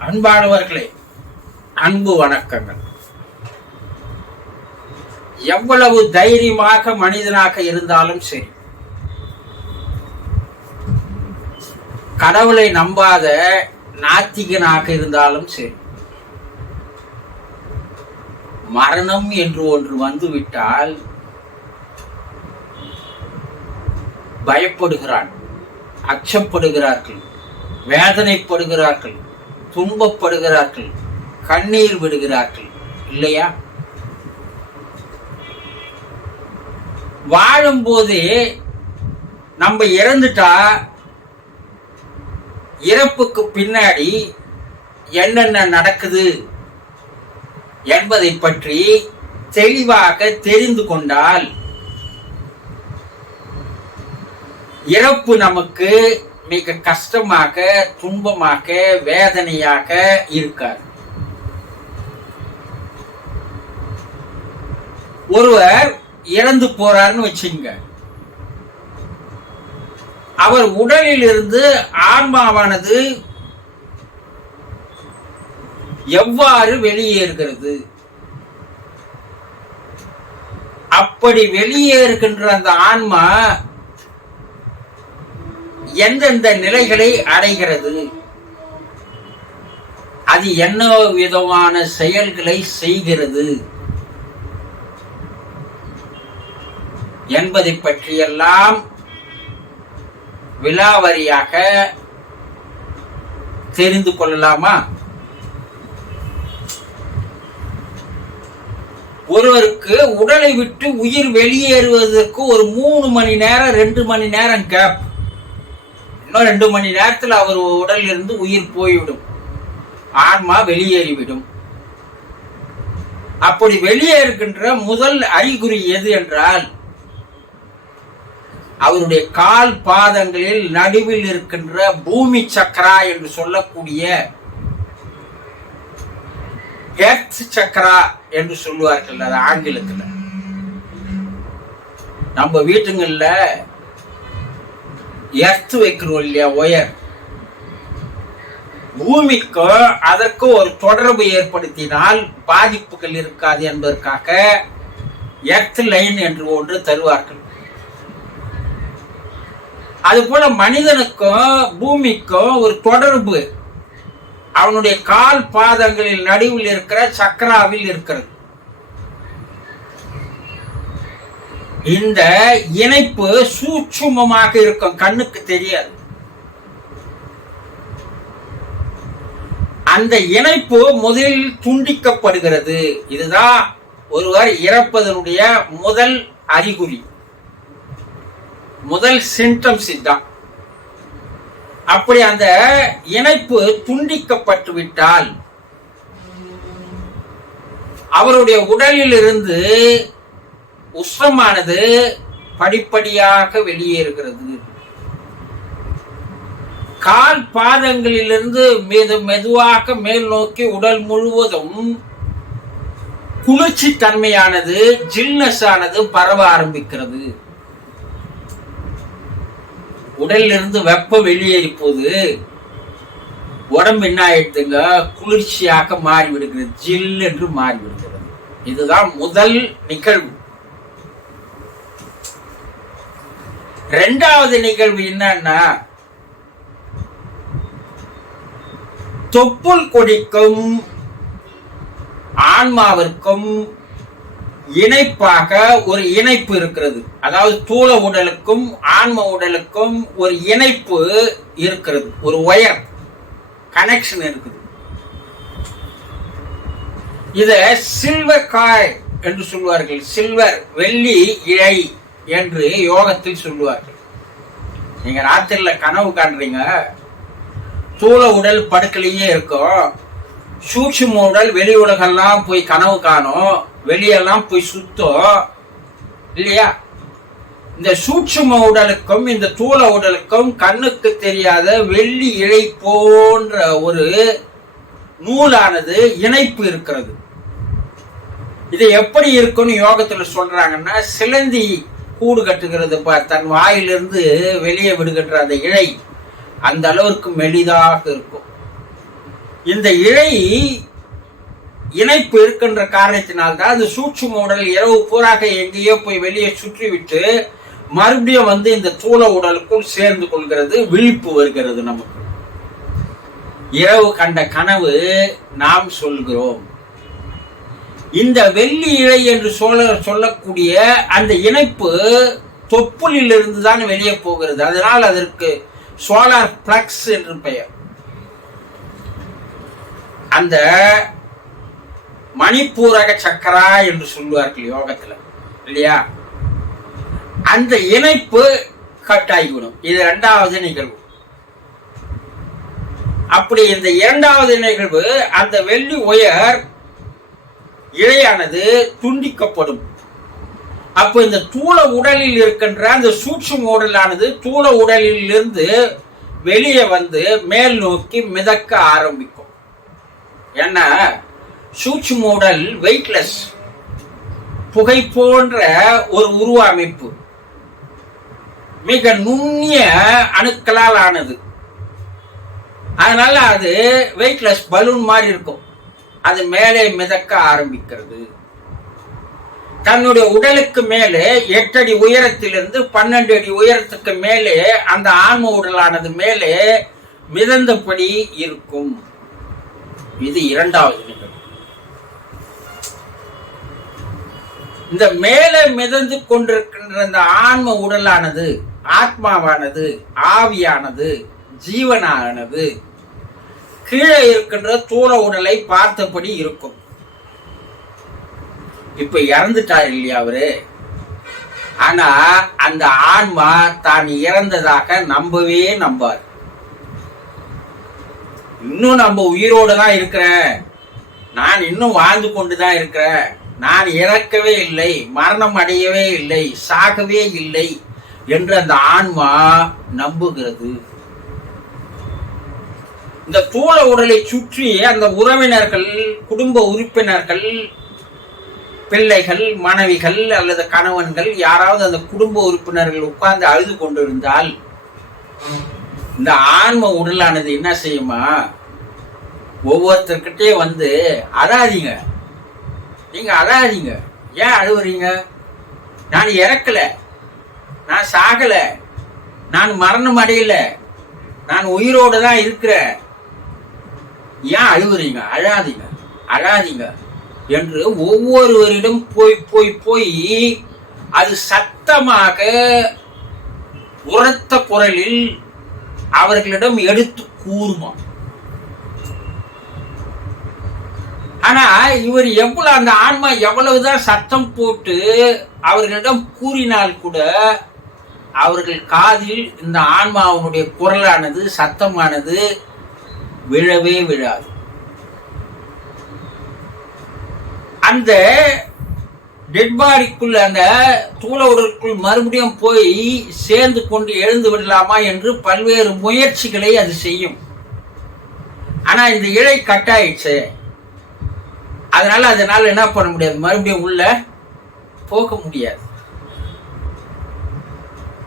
அன்பானவர்களே அன்பு வணக்கங்கள். எவ்வளவு தைரியமாக மனிதனாக இருந்தாலும் சரி கடவுளை நம்பாத நாத்திகனாக இருந்தாலும் சரி மரணம் என்று ஒன்று வந்துவிட்டால் பயப்படுகிறான் அச்சப்படுகிறார்கள் வேதனைப்படுகிறார்கள் துன்பப்படுகிறார்கள் கண்ணீர் விடுகிறார்கள் இல்லையா? வாழும்போது நம்ம இறந்துட்டா இறப்புக்கு பின்னாடி என்னென்ன நடக்குது என்பதை பற்றி தெளிவாக தெரிந்து கொண்டால் இறப்பு நமக்கு மிக கஷ்டமாக துன்பமாக வேதனையாக இருக்காது ஒருவர் இறந்து போறாருன்னு வச்சுங்க. அவர் உடலில் இருந்து ஆன்மாவானது எவ்வாறு வெளியேறுகிறது? அப்படி வெளியேறுகின்ற அந்த ஆன்மா எந்தெந்த நிலைகளை அடைகிறது? அது என்ன விதமான செயல்களை செய்கிறது? என்பதை பற்றியெல்லாம் விலாவரியாக தெரிந்து கொள்ளலாமா? ஒருவருக்கு உடலை விட்டு உயிர் வெளியேறுவதற்கு ஒரு மூணு மணி நேரம் ரெண்டு மணி நேரம் கேப் இன்னும் ரெண்டு மணி நேரத்தில் அவர் உடலில் இருந்து உயிர் போய்விடும். ஆன்மா வெளியேறிவிடும். அப்படி வெளியேறுகின்ற முதல் அறிகுறி எது என்றால் அவருடைய கால் பாதங்களில் நடுவில் இருக்கின்ற பூமி சக்கரா என்று சொல்லக்கூடிய எர்த் சக்கரா என்று சொல்லுவார்கள் அது ஆங்கிலத்தில். நம்ம வீட்டுங்களில் எர்த் வைக்கிறோம் இல்லையா? ஒயர் பூமிக்கும் அதற்கும் ஒரு தொடர்பு ஏற்படுத்தினால் பாதிப்புகள் இருக்காது என்பதற்காக எர்த் லைன் என்று ஒன்று தருவார்கள். அதுபோல மனிதனுக்கும் பூமிக்கும் ஒரு தொடர்பு. அவனுடைய கால் பாதங்களில் நடுவில் இருக்கிற சக்கராவில் இருக்கிறது. இந்த இணைப்பு சூட்சுமமாக இருக்கும் கண்ணுக்கு தெரியாது. அந்த இணைப்பு முதலில் துண்டிக்கப்படுகிறது. இதுதான் ஒருவர் இறப்பதனுடைய முதல் அறிகுறி. முதல் சிம்டம்ஸ் இதுதான். அப்படி அந்த இணைப்பு துண்டிக்கப்பட்டு விட்டால் அவருடைய உடலில் இருந்து உஷ்ணமானது படிப்படியாக வெளியேறுகிறது கால் பாதங்களிலிருந்து மெது மெதுவாக மேல் நோக்கி உடல் முழுவதும் குளிர்ச்சி தன்மையானது ஜில்னஸ் ஆனது பரவ ஆரம்பிக்கிறது. உடலிலிருந்து வெப்பம் வெளியேறி போது உடம்பு என்ன ஆயிடுதுங்க? குளிர்ச்சியாக மாறி விடுகிறது ஜில் என்று மாறி விடுகிறது இதுதான் முதல் நிகழ்வு. ரெண்டாவது நிகழ்வு என்னன்னா தொப்புள் கொடிக்கும் ஆன்மாவிற்கும் இணைப்பாக ஒரு இணைப்பு இருக்கிறது. அதாவது தூள உடலுக்கும் ஆன்ம உடலுக்கும் ஒரு இணைப்பு இருக்கிறது. ஒரு ஒயர் கனெக்ஷன் இருக்குது. இத சில்வர் காய் என்று சொல்வார்கள். சில்வர் வெள்ளி இழை. என்று யோகத்தில் சொல்லுவார்கள் நீங்க ராத்திரில கனவு காண்றீங்க. தூள உடல் படுக்கலையே இருக்கும். சூட்சும உடல் வெளி உலகெல்லாம் போய் கனவு காணும். வெளியெல்லாம் போய் சுத்தம். இல்லையா? இந்த சூட்சும உடலுக்கும் இந்த தூள உடலுக்கும் கண்ணுக்கு தெரியாத வெள்ளி இழை போன்ற ஒரு நூலானது இணைப்பு இருக்கிறது. இது எப்படி இருக்குன்னு யோகத்துல சொல்றாங்கன்னா சிலந்தி கூடு கட்டுகிறது தன் வாயிலிருந்து வெளியே விடுகின்ற அந்த இழை. அந்த அளவிற்கு மெலிதாக இருக்கும். இந்த இழை இணைப்பு இருக்கின்ற காரணத்தினால்தான் அந்த சூட்சும உடல் இரவு பூராக எங்கேயோ போய் வெளியே சுற்றிவிட்டு மறுபடியும் வந்து இந்த தூள உடலுக்குள் சேர்ந்து கொள்கிறது விழிப்பு வருகிறது நமக்கு. இரவு கண்ட கனவு நாம் சொல்கிறோம். இந்த வெள்ளி இழை என்று சொல்ல சொல்லக்கூடிய அந்த இணைப்பு தொப்புளிலிருந்து தான் வெளியே போகிறது. அதனால் அதற்கு சோலார் பிளக்ஸ் என்று பெயர். அந்த மணிப்பூரக சக்கரா என்று சொல்லுவார்கள் யோகத்துல. இல்லையா? அந்த இணைப்பு கட் ஆகிவிடும் இது இரண்டாவது நிகழ்வு. அப்படி இந்த இரண்டாவது நிகழ்வு அந்த வெள்ளி உயர் இழையானது துண்டிக்கப்படும். அப்போ இந்த தூள உடலில் இருக்கின்ற அந்த சூட்சும் உடலானது தூள உடலிலிருந்து வெளியே வந்து மேல் நோக்கி மிதக்க ஆரம்பிக்கும். ஏன்னா சூட்சும் உடல் வெயிட்லெஸ் புகை போன்ற ஒரு உருவ அமைப்பு மிக நுண்ணிய அணுக்களால் ஆனது. அதனால அது வெயிட்லெஸ் பலூன் மாதிரி இருக்கும். அது மேலே மிதக்க ஆரம்பிக்கிறது. தன்னுடைய உடலுக்கு மேலே எட்டு அடி உயரத்திலிருந்து பன்னெண்டு அடி உயரத்துக்கு மேலே அந்த ஆன்ம உடலானது மேலே மிதந்தபடி இருக்கும். இது இரண்டாவது நிகழ்வு. இந்த மேலே மிதந்து கொண்டிருக்கின்ற இந்த ஆன்ம உடலானது ஆத்மாவானது ஆவியானது ஜீவனானது கீழே இருக்கின்ற தூர உடலை பார்த்தபடி இருக்கும். இப்ப இறந்துட்டார் இல்லையா அவரு? ஆனா அந்த ஆன்மா தான் இறந்ததாக நம்பவே நம்பார். இன்னும் நம்ம உயிரோடு தான் இருக்கிறேன். நான் இன்னும் வாழ்ந்து கொண்டு தான் இருக்கிறேன். நான் இறக்கவே இல்லை மரணம் அடையவே இல்லை சாகவே இல்லை என்று அந்த ஆன்மா நம்புகிறது. இந்த தூள உடலை சுற்றி அந்த உறவினர்கள் குடும்ப உறுப்பினர்கள் பிள்ளைகள் மனைவிகள் அல்லது கணவன்கள் யாராவது அந்த குடும்ப உறுப்பினர்கள் உட்கார்ந்து அழுது கொண்டிருந்தால் இந்த ஆன்ம உடலானது என்ன செய்யுமா? ஒவ்வொருத்தர்கிட்டே வந்து அழாதீங்க. நீங்க அழாதீங்க. ஏன் அழுவுறீங்க? நான் இறக்கல. நான் சாகல. நான் மரணம் அடையல. நான் உயிரோடு தான் இருக்கிறேன். ஏன் அழுவுறீங்க? அழாதீங்க. அழாதீங்க. என்று ஒவ்வொருவரிடம் போய் போய் போய் அது சத்தமாக உரத்த குரலில் அவர்களிடம் எடுத்து கூறுமா. ஆனா இவர் எவ்வளவு அந்த ஆன்மா எவ்வளவுதான் சத்தம் போட்டு அவர்களிடம் கூறினால் கூட அவர்கள் காதில் இந்த ஆன்மாவுடைய குரலானது சத்தமானது விழவே விழாது. அந்த டெட் பாடிக்குள்ள அந்த தூள உடலுக்குள் மறுபடியும் போய் சேர்ந்து கொண்டு எழுந்து விடலாமா என்று பல்வேறு முயற்சிகளை அது செய்யும். ஆனா இந்த இழை கட்டாயிடுச்சு. அதனால அதனால என்ன பண்ண முடியாது? மறுபடியும் உள்ள போக முடியாது.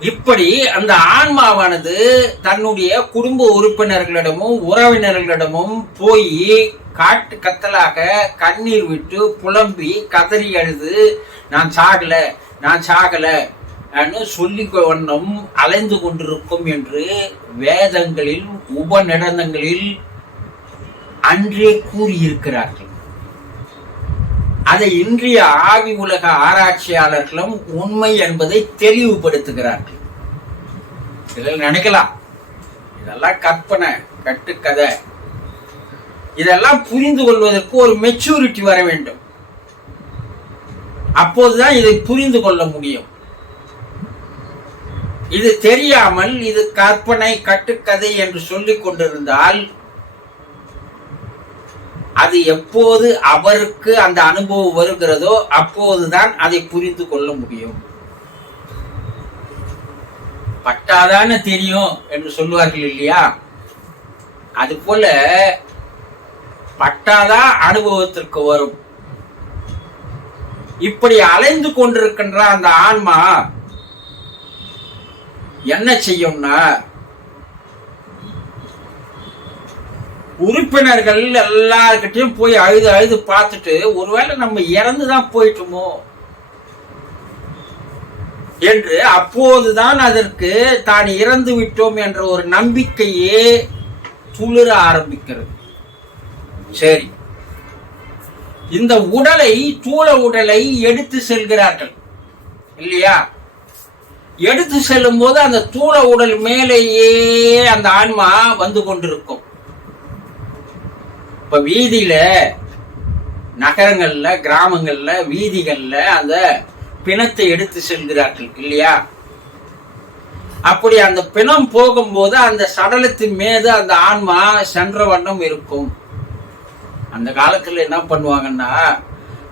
இப்படி அந்த ஆன்மாவானது தன்னுடைய குடும்ப உறுப்பினர்களிடமும் உறவினர்களிடமும் போய் காட்டு கத்தலாக கண்ணீர் விட்டு புலம்பி கதறி அழுது நான் சாகல நான் சாகல சொல்லி வண்ணம் அலைந்து கொண்டிருக்கும் என்று வேதங்களில் உபநிடந்தங்களில் அன்றே கூறியிருக்கிறார்கள். அதை இன்றைய ஆவி உலக ஆராய்ச்சியாளர்களும் உண்மை என்பதை தெளிவுபடுத்துகிறார்கள். இதில் நினைக்கலாம். இதெல்லாம் கற்பனை கட்டுக்கதை. இதெல்லாம் புரிந்து கொள்வதற்கு ஒரு மெச்சூரிட்டி வர வேண்டும். அப்போதுதான் இதை புரிந்து கொள்ள முடியும். இது தெரியாமல் இது கற்பனை கட்டுக்கதை என்று சொல்லிக் கொண்டிருந்தால் அது எப்போது அவருக்கு அந்த அனுபவம் வருகிறதோ அப்போதுதான் அதை புரிந்து கொள்ள முடியும். பட்டாதான தெரியும் என்று சொல்லுவார்கள் இல்லையா? அது போல பட்டாதான் அனுபவத்திற்கு வரும். இப்படி அலைந்து கொண்டிருக்கின்ற அந்த ஆன்மா என்ன செய்யும்னா உறுப்பினர்கள் எல்லார்கிட்டையும் போய் அழுது அழுது பார்த்துட்டு ஒருவேளை நம்ம இறந்து தான் போயிட்டோமோ? என்று அப்போதுதான் அதற்கு தான் இறந்து விட்டோம் என்ற ஒரு நம்பிக்கையே துளிர ஆரம்பிக்கிறது. சரி. இந்த உடலை தூள உடலை எடுத்து செல்கிறார்கள். இல்லையா? எடுத்து செல்லும் போது அந்த தூள உடல் மேலேயே அந்த ஆன்மா வந்து கொண்டிருக்கும். இப்போ வீதியில நகரங்கள்ல கிராமங்கள்ல வீதிகள்ல அந்த பிணத்தை எடுத்து செல்கிறார்கள் இல்லையா? அப்படி அந்த பிணம் போகும்போது அந்த சடலத்தின் மீது அந்த ஆன்மா சென்ற வண்ணம் இருக்கும். அந்த காலத்துல என்ன பண்ணுவாங்கன்னா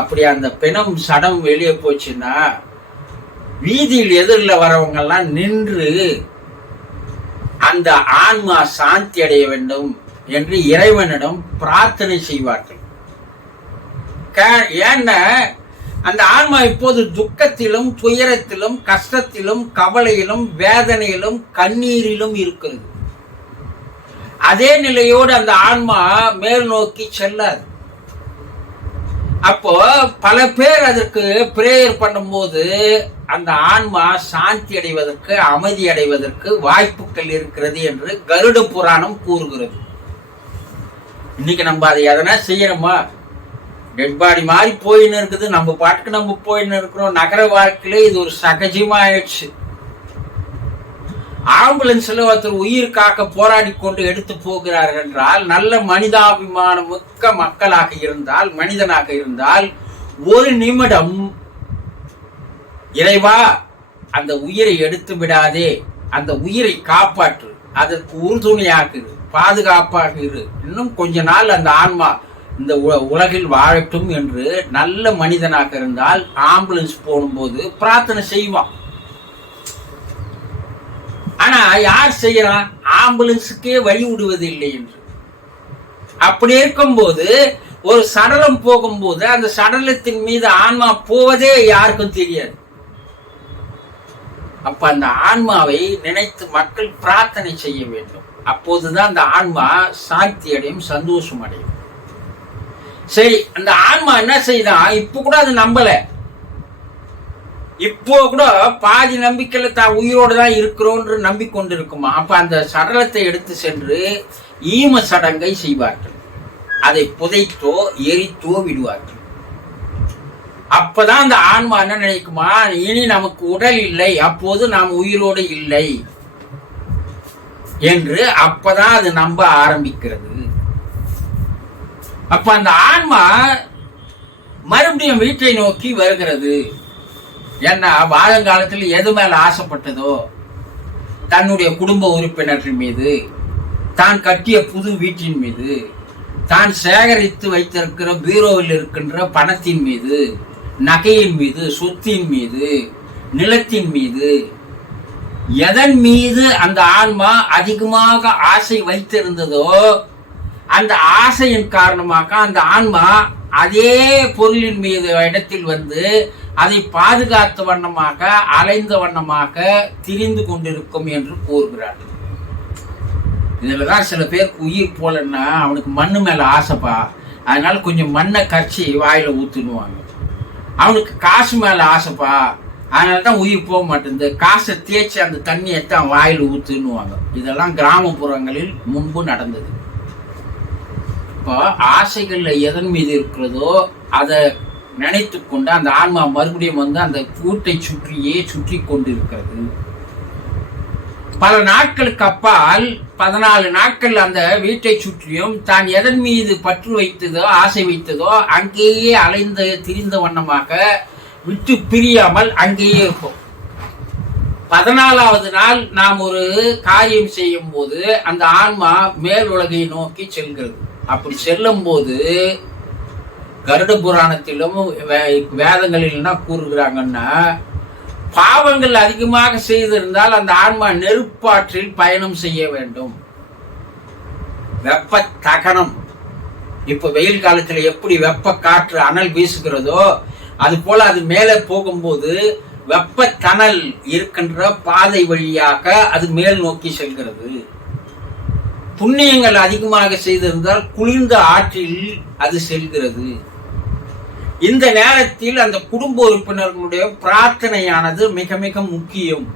அப்படி அந்த பிணம் சடம் வெளியே போச்சுன்னா வீதியில் எதிரில் வரவங்க எல்லாம் நின்று அந்த ஆன்மா சாந்தி அடைய வேண்டும். என்று இறைவனிடம் பிரார்த்தனை செய்வார்கள். க- ஏன்னா அந்த ஆன்மா இப்போது துக்கத்திலும் துயரத்திலும் கஷ்டத்திலும் கவலையிலும் வேதனையிலும் கண்ணீரிலும் இருக்கிறது. அதே நிலையோடு அந்த ஆன்மா மேல் நோக்கி செல்லாது. அப்போ பல பேர் அதற்கு பிரேயர் பண்ணும்போது அந்த ஆன்மா சாந்தி அடைவதற்கு அமைதி அடைவதற்கு வாய்ப்புகள் இருக்கிறது என்று கருட புராணம் கூறுகிறது. இன்னைக்கு நம்ம அதை எதனா செய்யணுமா? டெட் பாடி மாதிரி போயின்னு இருக்குது. நம்ம பாட்டுக்கு நம்ம போயின்னு இருக்கிறோம். நகர வாழ்க்கையில இது ஒரு சகஜமா ஆயிடுச்சு ஆம்புலன்ஸ்ல ஒருத்தர் உயிர் காக்க போராடி கொண்டு எடுத்து போகிறார்கள் என்றால் நல்ல மனிதாபிமானம் மிக்க மக்களாக இருந்தால் மனிதனாக இருந்தால் ஒரு நிமிடம் இறைவா அந்த உயிரை எடுத்து விடாதே. அந்த உயிரை காப்பாற்று. அதற்கு உறுதுணையாக்குது பாதுகாப்பாக இரு இன்னும் கொஞ்ச நாள் அந்த ஆன்மா இந்த உ- உலகில் வாழட்டும் என்று நல்ல மனிதனாக இருந்தால் ஆம்புலன்ஸ் போகும்போது பிரார்த்தனை செய்வான். ஆனா யார் செய்யறான்? ஆம்புலன்ஸுக்கே வழி விடுவது இல்லை என்று. அப்படி இருக்கும்போது ஒரு சடலம் போகும்போது அந்த சடலத்தின் மீது ஆன்மா போவதே யாருக்கும் தெரியாது. அப்ப அந்த ஆன்மாவை நினைத்து மக்கள் பிரார்த்தனை செய்ய வேண்டும். அப்போதுதான் அந்த ஆன்மா சாந்தி அடையும் சந்தோஷம் அடையும் சரி அந்த ஆன்மா என்ன செய்தான் இப்ப கூட அது நம்பல. இப்போ கூட பாதி நம்பிக்கையில தான் உயிரோடு தான் இருக்கிறோன்று நம்பிக்கொண்டு இருக்குமா அப்ப அந்த சடலத்தை எடுத்து சென்று ஈம சடங்கை செய்வார்கள். அதை புதைத்தோ எரித்தோ விடுவார்கள். அப்பதான் அந்த ஆன்மா என்ன நினைக்குமா? இனி நமக்கு உடல் இல்லை அப்போது நாம் உயிரோடு இல்லை. என்று அப்பதான் அது நம்ப ஆரம்பிக்கிறது. அப்ப அந்த ஆன்மா மறுபடியும் வீட்டை நோக்கி வருகிறது. ஏன்னா வாழங்காலத்தில் எது மேல ஆசைப்பட்டதோ தன்னுடைய குடும்ப உறுப்பினர்கள் மீது தான் கட்டிய புது வீட்டின் மீது தான் சேகரித்து வைத்திருக்கிற பீரோவில் இருக்கின்ற பணத்தின் மீது நகையின் மீது சொத்தின் மீது நிலத்தின் மீது எதன் மீது அந்த ஆன்மா அதிகமாக ஆசை வைத்திருந்ததோ அந்த ஆசையின் காரணமாக அந்த ஆன்மா அதே பொருளின் மீது இடத்தில் வந்து அதை பாதுகாத்த வண்ணமாக அலைந்த வண்ணமாக திரிந்து கொண்டிருக்கும் என்று கூறுகிறாள் இதில் தான் சில பேருக்கு உயிர் போலன்னா அவனுக்கு மண்ணு மேலே ஆசைப்பா. அதனால கொஞ்சம் மண்ணை கரைச்சி வாயில் ஊத்துனுவாங்க அவனுக்கு காசு மேலே ஆசைப்பா. அதனால தான் உயிர் போக மாட்டேங்குது. காசை தேய்ச்சி அந்த தண்ணியை தான் வாயில் ஊற்றுன்னுவாங்க இதெல்லாம் கிராமப்புறங்களில் முன்பு நடந்தது. இப்போ ஆசைகளில் எதன் மீது இருக்கிறதோ அதை நினைத்து கொண்டு அந்த ஆன்மா மறுபடியும் வந்து அந்த கூட்டை சுற்றியே சுற்றி கொண்டு இருக்கிறது பல நாட்களுக்கு அப்பால் பதினாலு நாட்கள் அந்த வீட்டை சுற்றியும் தான் எதன் மீது பற்று வைத்ததோ ஆசை வைத்ததோ அங்கேயே அலைந்த திரிந்த வண்ணமாக விட்டு பிரியாமல் அங்கேயே இருக்கும் பதினாலாவது நாள் நாம் ஒரு காரியம் செய்யும் போது அந்த ஆன்மா மேல் உலகை நோக்கி செல்கிறது. அப்படி செல்லும் போது கருட புராணத்திலும் வே- கூறுகிறாங்கன்னா பாவங்கள் அதிகமாக செய்திருந்தால் அந்த ஆன்மா நெருப்பாற்றில் பயணம் செய்ய வேண்டும். வெப்ப தகனம். இப்ப வெயில் காலத்துல எப்படி வெப்ப காற்று அனல் வீசுகிறதோ அது போல அது மேலே போகும்போது வெப்ப தணல் இருக்கின்ற பாதை வழியாக அது மேல் நோக்கி செல்கிறது. புண்ணியங்கள் அதிகமாக செய்திருந்தால் குளிர்ந்த ஆற்றில் அது செல்கிறது. இந்த நேரத்தில் அந்த குடும்ப உறுப்பினர்களுடைய பிரார்த்தனையானது மிக மிக முக்கியம்.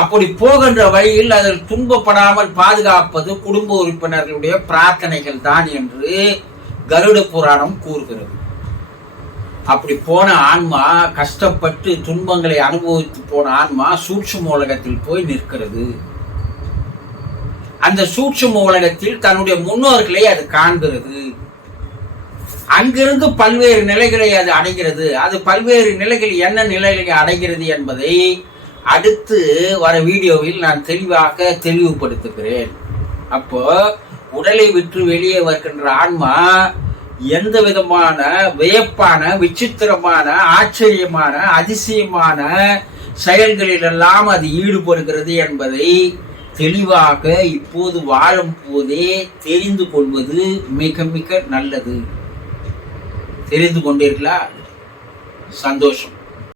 அப்படி போகின்ற வழியில் அதில் துன்பப்படாமல் பாதுகாப்பது குடும்ப உறுப்பினர்களுடைய பிரார்த்தனைகள் தான் என்று கருட புராணம் கூறுகிறது. அப்படி போன ஆன்மா கஷ்டப்பட்டு துன்பங்களை அனுபவித்து போன ஆன்மா சூட்சும உலகத்தில் போய் நிற்கிறது. அந்த சூட்சும உலகத்தில் தன்னுடைய முன்னோர்களை அது காண்கிறது. அங்கிருந்து பல்வேறு நிலைகளை அது அடைகிறது. அது பல்வேறு நிலைகள் என்ன நிலைகளை அடைகிறது என்பதை அடுத்து வர வீடியோவில் நான் தெளிவாக தெளிவுபடுத்துகிறேன். அப்போ உடலை விட்டு வெளியே வருகின்ற ஆன்மா எந்த விதமான வியப்பான விசித்திரமான ஆச்சரியமான அதிசயமான செயல்களிலெல்லாம் அது ஈடுபடுகிறது என்பதை தெளிவாக இப்போது வாழும் போதே தெரிந்து கொள்வது மிக மிக நல்லது. தெரிந்து கொண்டீர்களா? சந்தோஷம்.